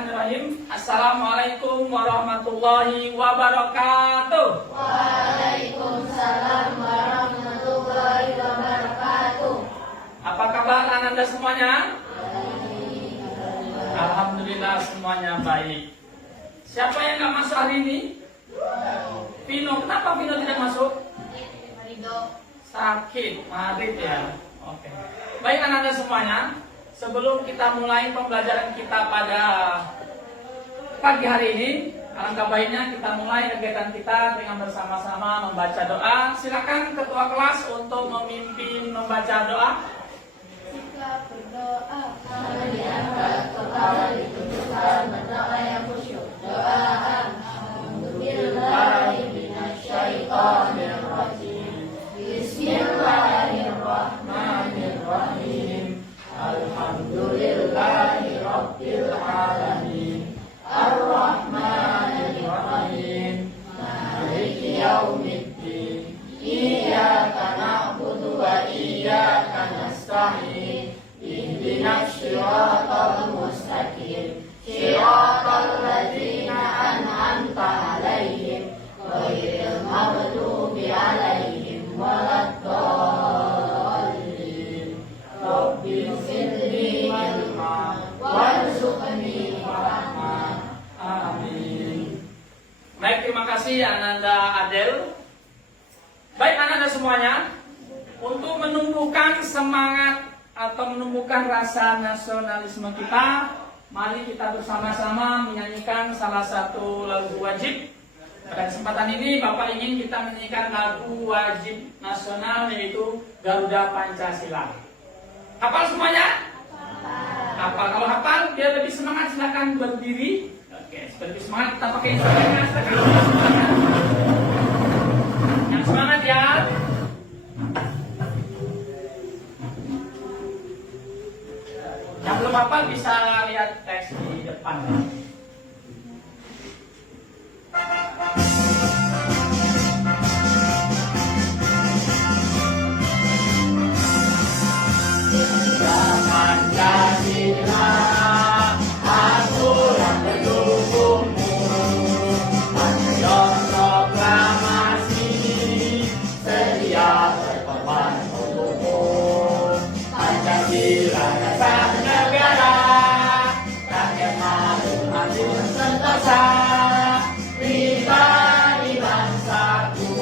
Bismillahirrahmanirrahim. Assalamualaikum warahmatullahi wabarakatuh. Waalaikumsalam warahmatullahi wabarakatuh. Apa kabar Anda semuanya? Alhamdulillah semuanya baik. Siapa yang nggak masuk hari ini? Vino. Kenapa Vino tidak masuk? Sakit, marit ya. Oke. Baik Anda semuanya. Sebelum kita mulai pembelajaran kita pada pagi hari ini, alangkah baiknya kita mulai kegiatan kita dengan bersama-sama membaca doa. Silakan ketua kelas untuk memimpin membaca doa. Jika berdoa, maka diangkat kepala ditujukan berdoa yang khusyuk. Doa Alhamdulillahi minasyaitonir rajim. Bismillahirrahmanirrahim. Alhamdulillahi rabbil alamin. Ar-Rahmanir-Rahim. Maliki yaumiddin. Iyyaka na'budu wa iyyaka nasta'in. Ihdinas siratal mustaqim. Siratal ladzina an'amta 'alaihim ghairil maghdubi 'alaihim waladdallin. Rabbi zidni ilma warzuqni fahma. Amin. Baik, terima kasih Ananda Adel. Baik Ananda semuanya, untuk menumbuhkan semangat atau menumbuhkan rasa nasionalisme kita, mari kita bersama-sama menyanyikan salah satu lagu wajib. Pada kesempatan ini Bapak ingin kita menyanyikan lagu wajib nasional, yaitu Garuda Pancasila. Hafal semuanya? Hafal. Kalau hafal, biar lebih semangat silakan berdiri. Oke, lebih semangat kita pakai instrumennya. Yang semangat ya. Yang belum hafal bisa lihat teks di depan. Pancasila, aturan pendukungmu. Patriot proklamasi, sedia berkorban untukmu. Pancasila dasar negara, rakyat malu adil sentosa, pribadi bangsaku.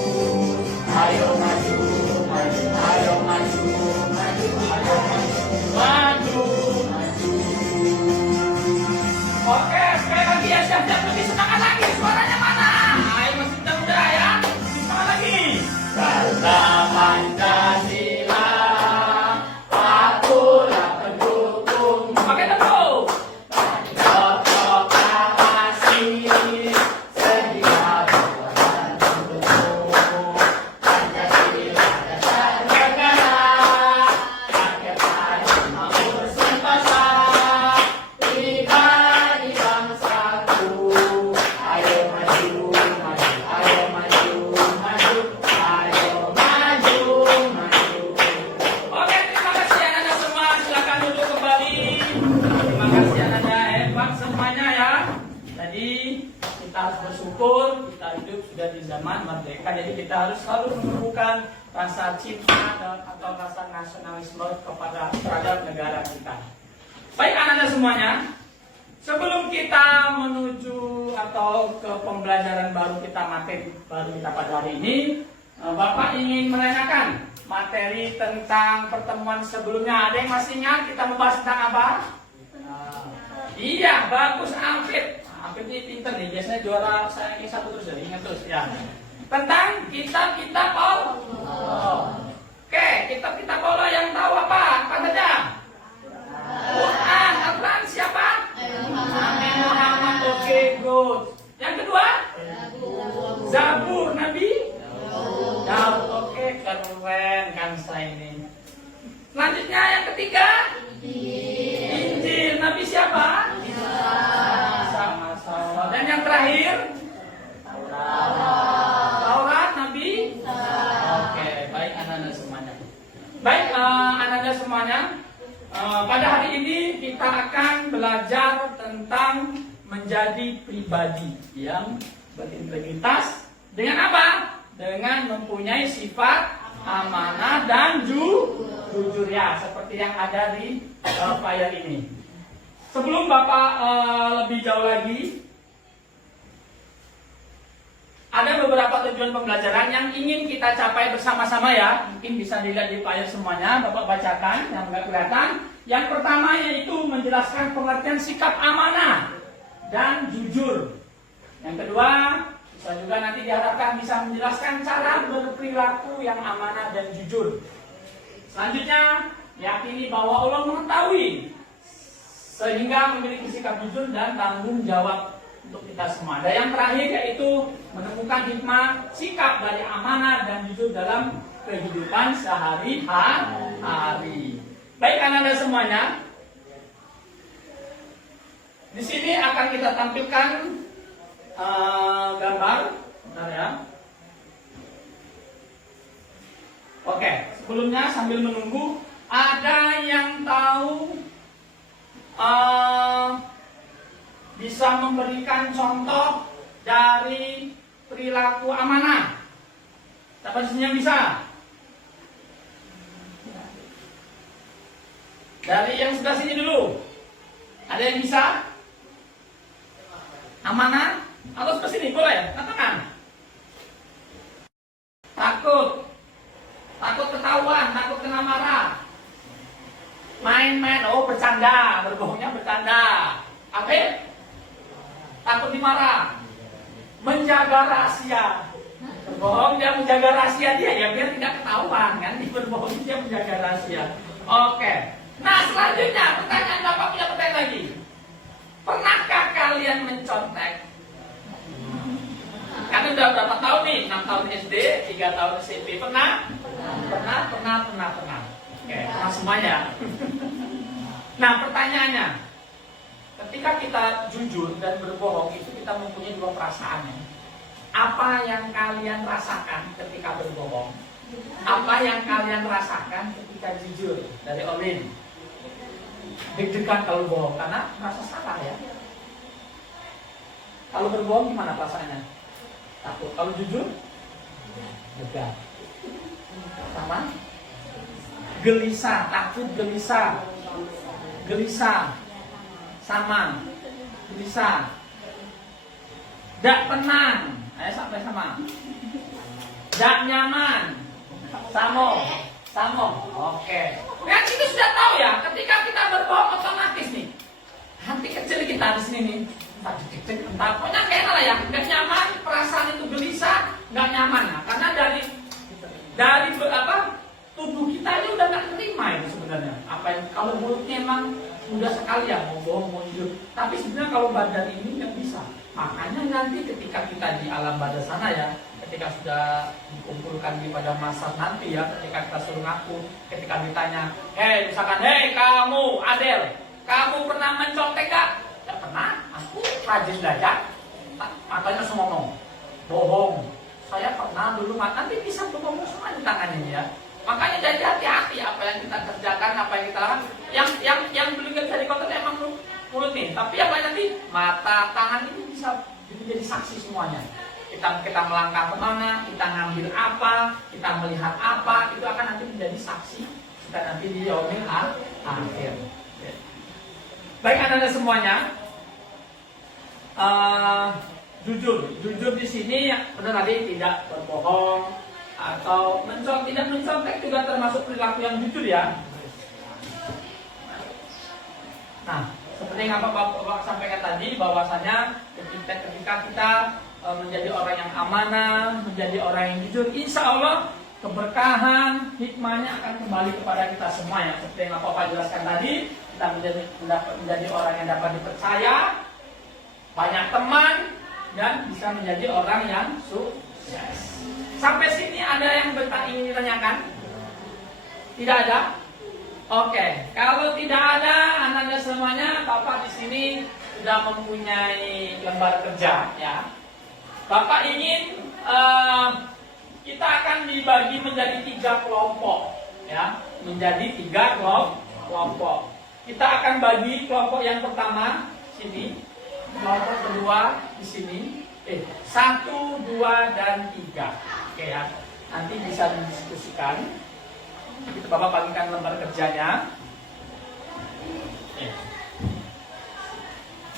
Ayo maju, maju, ayo maju, maju, ayo maju. Maju, maju. Oke, sekali lagi ya, siap-siap lebih semangat lagi. Suaranya mana? Ayo masih muda ya. Lebih semangat lagi. Garuda Pancasila, akulah pendukungmu. Pakai tepuk. Patriot proklamasi, sedia berkorban untukmu. Pancasila dasar negara, rakyat adil makmur sentosa, pribadi bangsaku. Ayo maju, maju, ayo maju, maju, ayo maju, maju. Oke, terima kasih Anda semua. Silakan duduk kembali. Terima kasih Anda hebat semuanya ya. Jadi kita harus bersyukur kita hidup sudah di zaman merdeka. Jadi kita harus selalu menumbuhkan rasa cinta atau rasa nasionalisme kepada terhadap negara kita. Baik Anda semuanya. Sebelum kita menuju atau ke pembelajaran baru kita, materi baru kita pada hari ini, Bapak ingin menanyakan materi tentang pertemuan sebelumnya. Ada yang masih ingat kita membahas tentang apa? Iya, bagus Alfred. Alfred ini pinter nih, biasanya juara saya ini satu terus, jadi ingat terus ya. Tentang kitab-kitab Allah. Oke, kitab-kitab Allah yang tahu apa? Apa saja? Quran. Al-Quran siapa? Nabi Muhammad. Oke, good. Yang kedua? Zabur. Nabi Daud. Oke, keren kan saya ini. Selanjutnya yang ketiga? Injil. Nabi siapa? Sama-sama. Dan yang terakhir? Taurat. Nabi? Oke, baik anak-anak semuanya. Baik anak-anak semuanya. belajar tentang menjadi pribadi yang berintegritas dengan apa? Dengan mempunyai sifat amanah dan jujur ya, seperti yang ada di flyer ini. Sebelum Bapak lebih jauh lagi, ada beberapa tujuan pembelajaran yang ingin kita capai bersama-sama ya. Mungkin bisa dilihat di flyer semuanya, Bapak bacakan yang nggak kelihatan. Yang pertama yaitu menjelaskan pengertian sikap amanah dan jujur. Yang kedua, bisa juga nanti diharapkan bisa menjelaskan cara berperilaku yang amanah dan jujur. Selanjutnya, yakini bahwa Allah mengetahui sehingga memiliki sikap jujur dan tanggung jawab untuk kita semua. Dan yang terakhir yaitu menemukan hikmah sikap dari amanah dan jujur dalam kehidupan sehari-hari. Baik anak-anak semuanya, di sini akan kita tampilkan gambar, bentar ya. Oke, sebelumnya sambil menunggu, ada yang tahu bisa memberikan contoh dari perilaku amanah? Siapa di sini yang bisa? Dari yang sebelah sini dulu. Ada yang bisa? Amanah? Atau sebelah sini? Boleh? Katakan. Takut. Takut ketahuan, takut kena marah. Main-main, oh bercanda, berbohongnya bercanda. Apa? Takut dimarah. Menjaga rahasia. Berbohong dia menjaga rahasia dia ya biar tidak ketahuan kan. Dia berbohong dia menjaga rahasia. Oke. Nah selanjutnya pertanyaan Bapak punya pertanyaan lagi. Pernahkah kalian mencontek? Kan udah berapa tahun nih? 6 tahun SD, 3 tahun SMP. Pernah? Pernah. Oke, pernah semuanya. Nah pertanyaannya, ketika kita jujur dan berbohong itu kita mempunyai dua perasaan. Apa yang kalian rasakan ketika berbohong? Apa yang kalian rasakan ketika jujur? Dari Olin. Deg-degan kalau bohong karena merasa salah ya. Kalau berbohong gimana perasaannya? Takut. Kalau jujur? Lega. Sama? Gelisah, takut gelisah. Gelisah. Sama. Gelisah. Tidak tenang. Ayo sampai sama. Tidak nyaman. Samo. Oke. Kan itu sudah tahu ya. Ketika kita berbohong otomatis nih. Hati kecil kita di sini nih. Entah pokoknya kayak lah ya. Nggak nyaman. Perasaan itu gelisah. Nggak nyaman. Nah, karena dari tubuh kita ini udah nggak terima itu sebenarnya. Apa yang kalau mulutnya emang mudah sekali ya mau bohong mau jujur. Tapi sebenarnya kalau badan ini nggak bisa. Makanya nanti ketika kita di alam badan sana ya, ketika sudah dikumpulkan di pada masa nanti ya, ketika kita suruh ngaku, ketika ditanya, misalkan, kamu Adel, kamu pernah mencontek gak? Gak pernah, aku rajin belajar. Makanya langsung ngomong, bohong. Saya pernah dulu, nanti bisa bohong semua di tangannya ya. Makanya jadi hati-hati apa yang kita kerjakan, apa yang kita lakukan. Yang belum bisa dikontrol emang mulut nih. Tapi yang lain nanti mata, tangan ini bisa jadi saksi semuanya. Kita melangkah kemana, kita ngambil apa, kita melihat apa, itu akan nanti menjadi saksi kita nanti di yaumil akhir. Baik anak-anak semuanya, jujur di sini ya benar tadi tidak berbohong atau tidak mencontek juga termasuk perilaku yang jujur ya. Nah, seperti yang Bapak sampaikan tadi bahwasanya ketika kita menjadi orang yang amanah, menjadi orang yang jujur, insya Allah keberkahan, hikmahnya akan kembali kepada kita semua ya. Seperti yang Bapak jelaskan tadi, kita menjadi orang yang dapat dipercaya, banyak teman, dan bisa menjadi orang yang sukses. Sampai sini ada yang ingin ditanyakan? Tidak ada? Oke, kalau tidak ada anak-anak semuanya, Bapak di sini sudah mempunyai lembar kerja ya. Bapak ingin kita akan dibagi menjadi 3 kelompok ya, menjadi 3 kelompok. kita akan bagi kelompok yang pertama sini, kelompok kedua di sini. 1, 2, dan 3. Oke ya. Nanti bisa didiskusikan. Kita Bapak bagikan lembar kerjanya.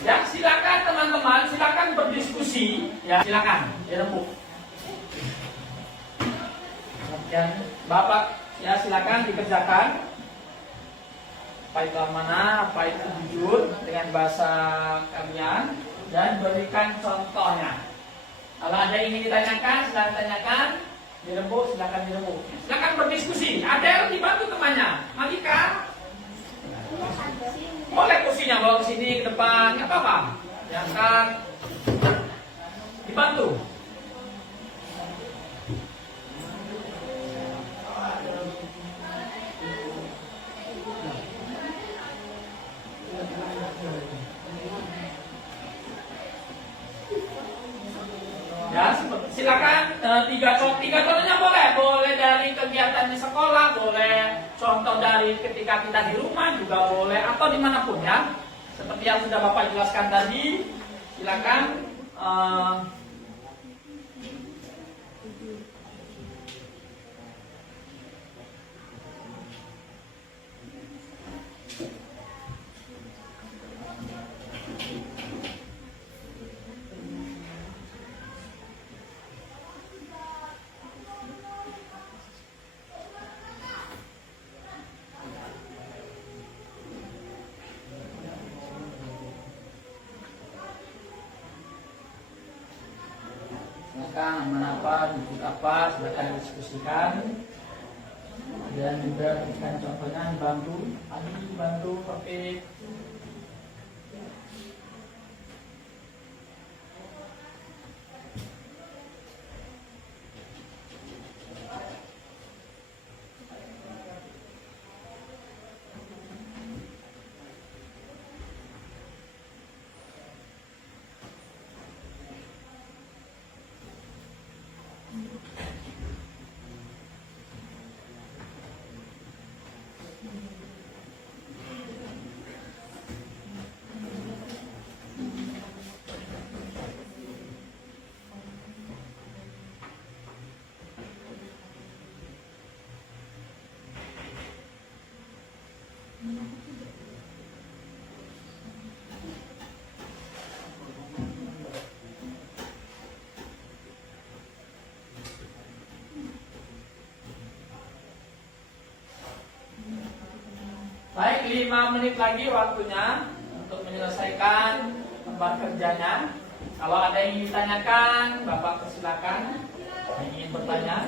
Ya, silakan teman-teman, silakan berdiskusi. Ya, silakan. Dirembuk. Dan Bapak, ya silakan dikerjakan. Apa itu mana, apa itu jujur dengan bahasa kalian, dan berikan contohnya. Kalau ada yang ingin ditanyakan, silakan tanyakan. Dirembuk, silakan dirembuk. Silakan berdiskusi. Ada yang dibantu temannya. Malika, boleh kursinya bawa ke sini ke depan, nggak apa-apa. Diangkat, dibantu. Ya, silakan tiga contohnya boleh dari kegiatan di sekolah, boleh contoh dari ketika kita di rumah juga boleh, atau dimanapun ya. Seperti yang sudah Bapak jelaskan tadi, silakan. Mana apa, duduk apa, silakan diskusikan. Dan juga berikan contohnya, bantu, bantu, topik. Baik, 5 menit lagi waktunya untuk menyelesaikan lembar kerjanya. Kalau ada yang ingin ditanyakan, Bapak persilakan. Yang ingin bertanya.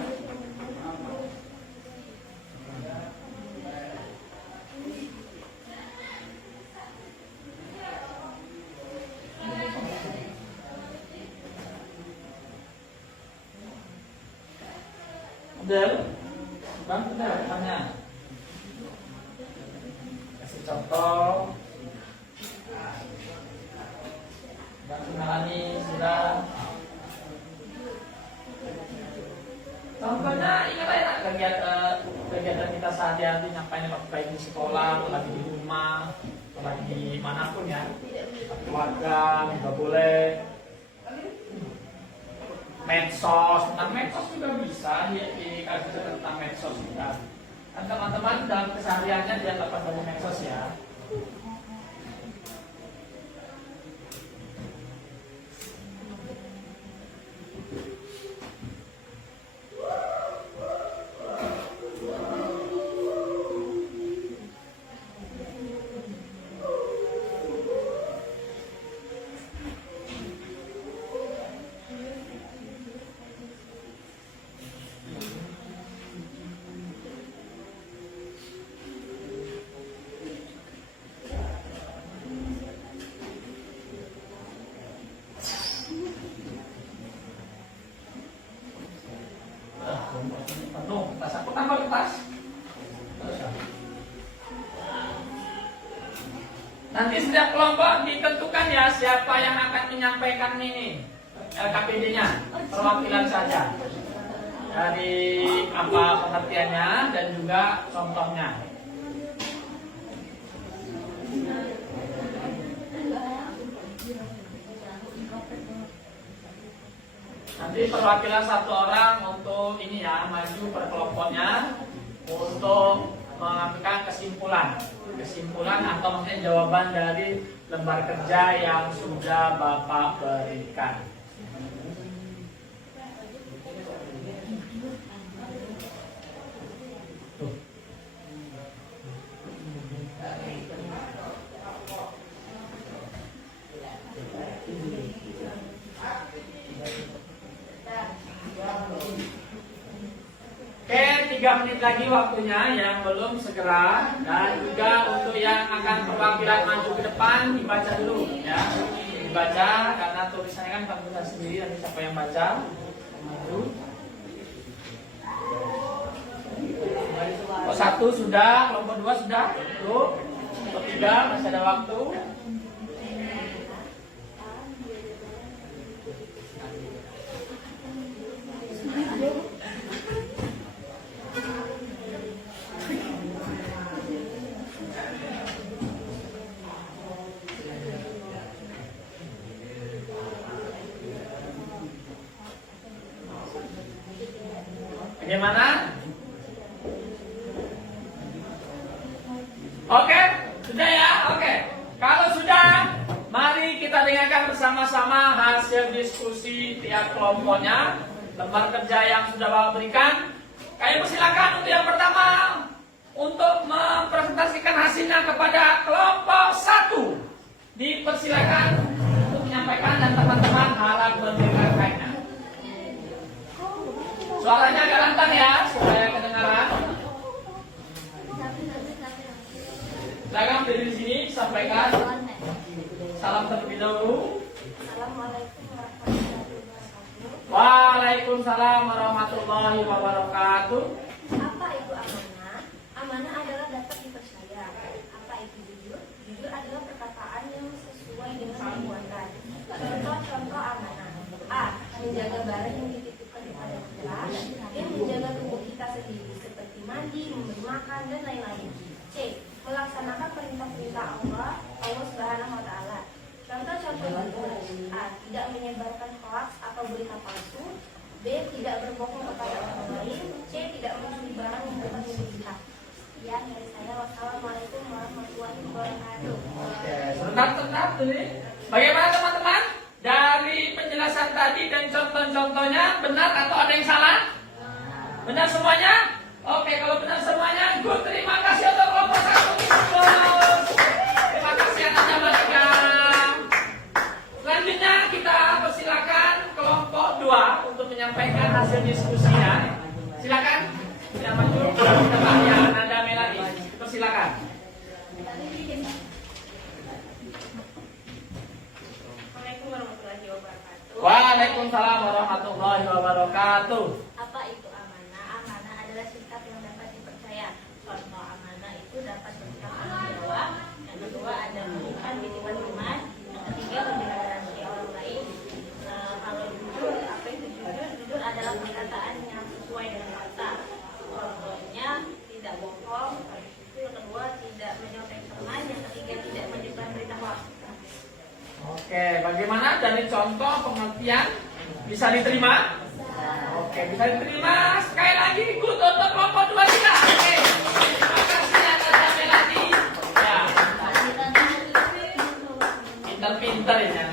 Del, Bang, benar tanya. Contoh dan mengalami sudah contohnya ingat ya kegiatan kita sehari-hari ngapain, baik di sekolah, lagi di rumah, lagi di manapun ya, keluarga juga boleh. Medsos, tentang medsos juga bisa dikasih tentang medsos juga. Kan teman-teman dalam kesehariannya dia dapat dari medsos ya. Penuh, tas aku tambah tas. Nanti setiap kelompok ditentukan ya siapa yang akan menyampaikan ini LKPD-nya, perwakilan saja. Dari apa pengertiannya dan juga contohnya. Nanti perwakilan satu orang untuk ini ya, maju per kelompoknya untuk mengambilkan kesimpulan atau mungkin jawaban dari lembar kerja yang sudah Bapak berikan. Oke, 3 menit lagi waktunya, yang belum segera, dan juga untuk yang akan perwakilan maju ke depan dibaca dulu ya, dibaca karena tulisannya kan kamu tulis sendiri, nanti siapa yang baca maju. Oh, 1 sudah, kelompok 2 sudah, tuh, kelompok 3 masih ada waktu. Bagaimana? Oke, sudah ya? Oke. Kalau sudah, mari kita dengarkan bersama-sama hasil diskusi tiap kelompoknya, lembar kerja yang sudah Bapak berikan. Kami persilakan untuk yang pertama untuk mempresentasikan hasilnya kepada kelompok 1. Dipersilakan untuk menyampaikan dan teman-teman harap mendengarkannya. Suaranya agak lantang ya, supaya kedengaran. Silakan berdiri di sini, sampaikan. Salam terlebih dahulu. Waalaikumsalam warahmatullahi wabarakatuh. Apa itu amanah? Amanah adalah dapat dipercaya. Apa itu jujur? Jujur adalah perkataan yang sesuai dengan perbuatan. Contoh-contoh amanah. A. Menjaga barang yang dititipkan kepada kita. B. Menjaga tubuh kita sendiri seperti mandi, memberi makan, dan lain-lain. C. Melaksanakan perintah-perintah Allah Subhanahu wa Ta'ala. Contoh-contoh jujur. A. Tidak menyebarkan hoaks atau berita palsu. B. Tidak berbohong kepada orang lain. C. Tidak mencuri barang yang bukan milik kita. Sekian dari saya. Wassalamualaikum warahmatullahi wabarakatuh. Oke, sebentar ini. Bagaimana teman-teman? Dari penjelasan tadi dan contoh-contohnya benar atau ada yang salah? Benar semuanya? Oke, kalau benar semuanya, good. Terima kasih untuk kelompok 1. Terima kasih anak Jamaika. Selanjutnya kita persilakan kelompok 2 untuk menyampaikan hasil diskusinya. Silakan. Yang maju tempatnya Nanda Melani. Persilakan. Waalaikumsalam warahmatullahi wabarakatuh. Apa itu amanah? Amanah adalah sikap yang dapat dipercaya. Contoh amanah itu dapat bertanggung jawab. Yang kedua ada menyimpan titipan iman. Yang ketiga membela rahasia orang lain. Kalau jujur, apa itu jujur? Jujur adalah perkataan yang sesuai dengan fakta. Contohnya tidak bohong. Yang kedua tidak menyontek teman. Yang ketiga tidak menyebar berita hoax. Oke, bagaimana dari contoh pengertian bisa diterima? Oke, bisa diterima. Sekali lagi, good untuk kelompok 2 kita. Oke, terima kasih atas Melani. Ya, pintar-pintar ya.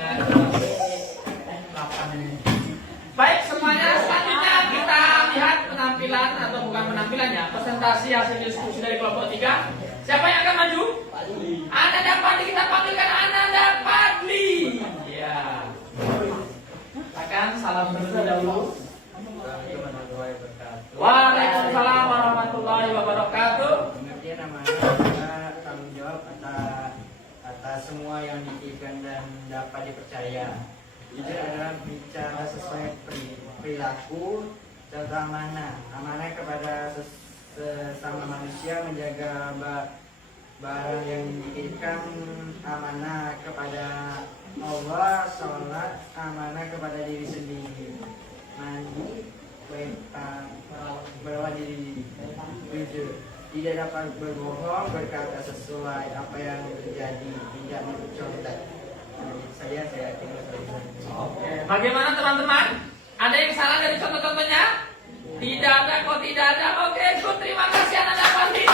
Baik semuanya, selanjutnya kita lihat penampilan atau bukan penampilan ya, presentasi hasil diskusi dari kelompok 3. Siapa yang akan maju? Ananda Padli, kita panggilkan Ananda Padli. Ya. Silakan salam terlebih dahulu. Waalaikumsalam warahmatullahi wabarakatuh. Pengertian amanah adalah tanggung jawab atas semua yang dititipkan dan dapat dipercaya. Jujur adalah bicara sesuai perilaku. Contoh amanah. Amanah kepada sesama manusia, menjaga barang yang dititipkan, amanah kepada Allah, sholat, amanah kepada diri sendiri, mandi, merawat diri, jujur, tidak dapat berbohong, berkata sesuai apa yang terjadi, tidak mencontek. Saya tinggal. Oke, bagaimana teman-teman? Ada yang salah dari contoh-contohnya? Tidak ada, kok tidak ada. Oke, good. Terima kasih anak-anak Fandi.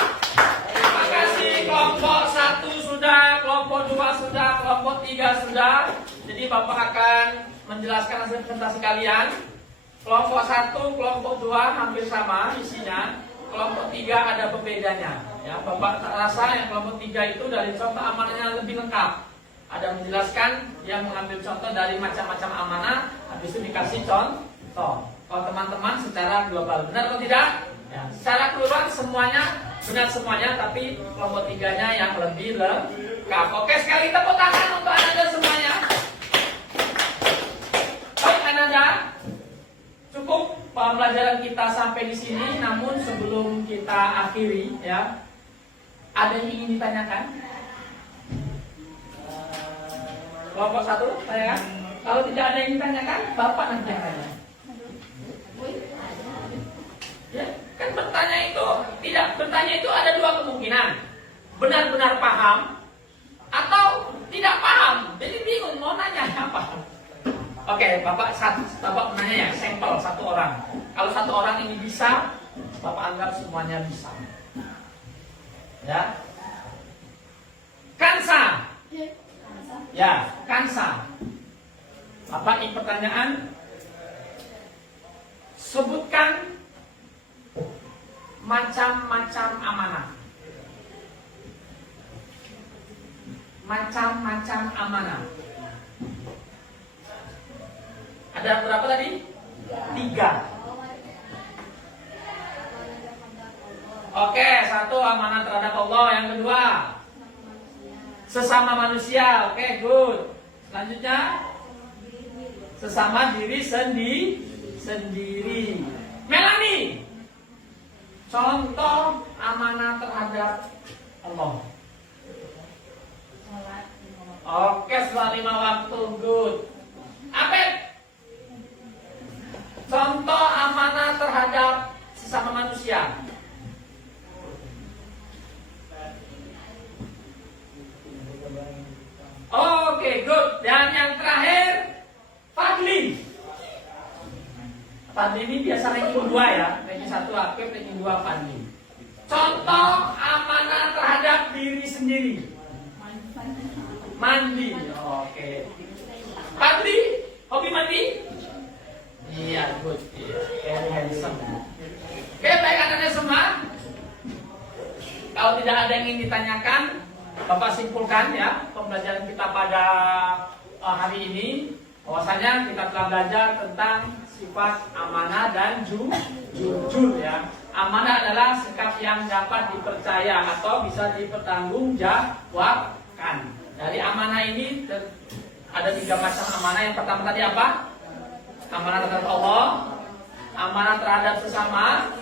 Terima kasih. Kelompok 1 sudah, kelompok 2 sudah, kelompok 3 sudah. Jadi Bapak akan menjelaskan hasil presentasi kalian. Kelompok 1, kelompok 2 hampir sama isinya. Kelompok 3 ada pembedanya. Ya, Bapak rasa yang kelompok 3 itu dari contoh amanahnya lebih lengkap. Ada menjelaskan yang mengambil contoh dari macam-macam amanah, habis itu dikasih contoh. Kalau teman-teman secara global, benar atau tidak? Ya, secara keseluruhan semuanya benar semuanya, tapi kelompok 3-nya yang lebih lengkap. Oke, sekali tepuk tangan untuk Anda semuanya. Baik, Anda, cukup pembelajaran kita sampai di sini. Namun sebelum kita akhiri, ya, ada yang ingin ditanyakan? Kelompok 1, saya kan? Kalau tidak ada yang ditanyakan, Bapak nanti yang tanya. Ya, kan bertanya itu, tidak bertanya itu ada dua kemungkinan. Benar-benar paham atau tidak paham. Jadi bingung mau nanya apa. Oke, Bapak menanya ya, sampel 1 orang. Kalau 1 orang ini bisa, Bapak anggap semuanya bisa. Ya. Kansa. Ya, Kansa. Bapak ini pertanyaan. Sebutkan macam-macam amanah. Macam-macam amanah. Ada berapa tadi? 3. Oke, 1 amanah terhadap Allah. Yang kedua, sesama manusia. Oke, good. Selanjutnya, sesama diri sendiri. Melani, contoh amanah terhadap Allah. Oke, setelah 5 waktu, good. Apep, contoh amanah terhadap sesama manusia. Oke, good. Dan yang terakhir, Fadli. Fadli ini biasa ranking 2 ya. Ranking 1 Apep, ranking 2 Fadli. Contoh amanah terhadap diri sendiri. Mandi. Oke. Fadli, hobi mandi? Iya, good. Very handsome. Oke, baik anak-anak semua. Kalau tidak ada yang ingin ditanyakan, Bapak simpulkan ya pembelajaran kita pada hari ini. Bahwasanya kita telah belajar tentang sifat amanah dan jujur ya. Amanah adalah sikap yang dapat dipercaya atau bisa dipertanggungjawabkan. Dari amanah ini ada 3 macam amanah. Yang pertama tadi apa? Amanah terhadap Allah, amanah terhadap sesama,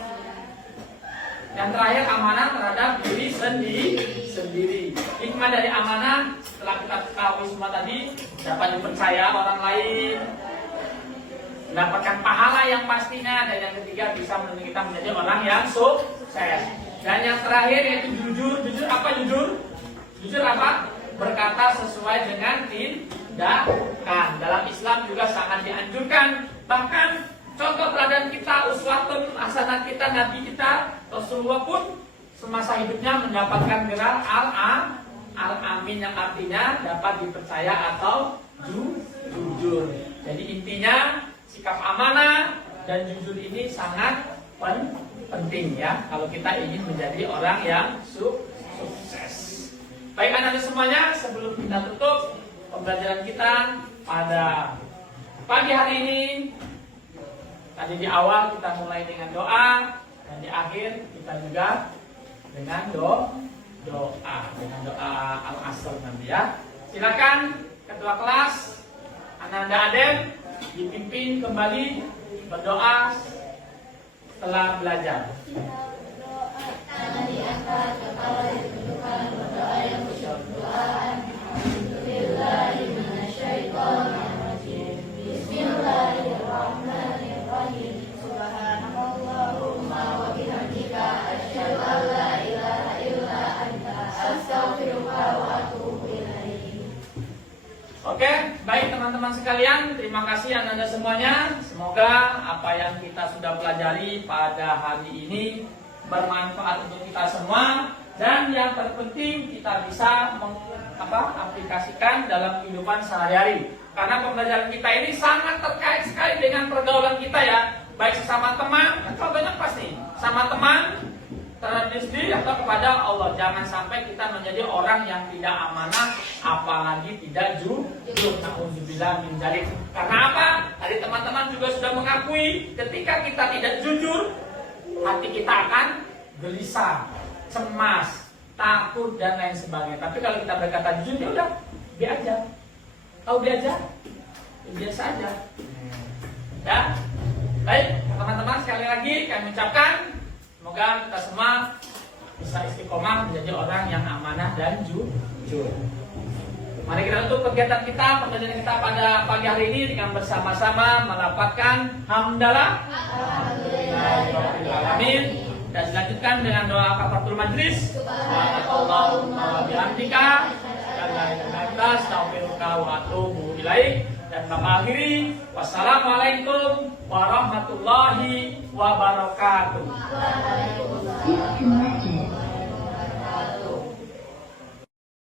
yang terakhir amanah terhadap diri sendiri. Hikmah dari amanah setelah kita ketahui semua tadi, dapat dipercaya orang lain, mendapatkan pahala yang pastinya, dan yang ketiga bisa menuntun kita menjadi orang yang sukses. Dan yang terakhir yaitu jujur. Jujur apa jujur? Jujur apa? Berkata sesuai dengan tindakan. Dalam Islam juga sangat dianjurkan. Bahkan contoh teladan kita, uswatun hasanah kita, Nabi kita Rasulullah pun semasa hidupnya mendapatkan gelar Al-Amin, yang artinya dapat dipercaya atau jujur. Jadi intinya sikap amanah dan jujur ini sangat penting ya kalau kita ingin menjadi orang yang sukses. Baik anak-anak semuanya, sebelum kita tutup pembelajaran kita pada pagi hari ini, tadi di awal kita mulai dengan doa, dan di akhir kita juga dengan doa Al-Asr nanti ya. Silakan ketua kelas Ananda Adem dipimpin kembali berdoa setelah belajar. Oke, baik teman-teman sekalian, terima kasih Anda semuanya. Semoga apa yang kita sudah pelajari pada hari ini bermanfaat untuk kita semua, dan yang terpenting kita bisa aplikasikan dalam kehidupan sehari-hari. Karena pembelajaran kita ini sangat terkait sekali dengan pergaulan kita ya, baik sesama teman, atau banyak pasti sama teman, terhadap diri atau kepada Allah. Jangan sampai kita menjadi orang yang tidak amanah, apalagi tidak jujur. Nauzubillah min dzalik. Karena apa? Tadi teman-teman juga sudah mengakui, ketika kita tidak jujur, hati kita akan gelisah, cemas, takut dan lain sebagainya. Tapi kalau kita berkata jujur, ya udah, be aja. Tahu be aja? Ya, biasa aja. Ya. Baik, teman-teman, sekali lagi kami ucapkan semoga kita semua bisa istiqomah menjadi orang yang amanah dan jujur. Mari kita tutup kegiatan kita, pembelajaran kita pada pagi hari ini dengan bersama-sama melafazkan hamdalah. Amin. Dan dilanjutkan dengan doa kafaratul majlis. Allahumma bihamdika la ilaha illa anta astaghfiruka wa atubu ilaik. Dan mengakhiri, wassalamualaikum warahmatullahi wabarakatuh.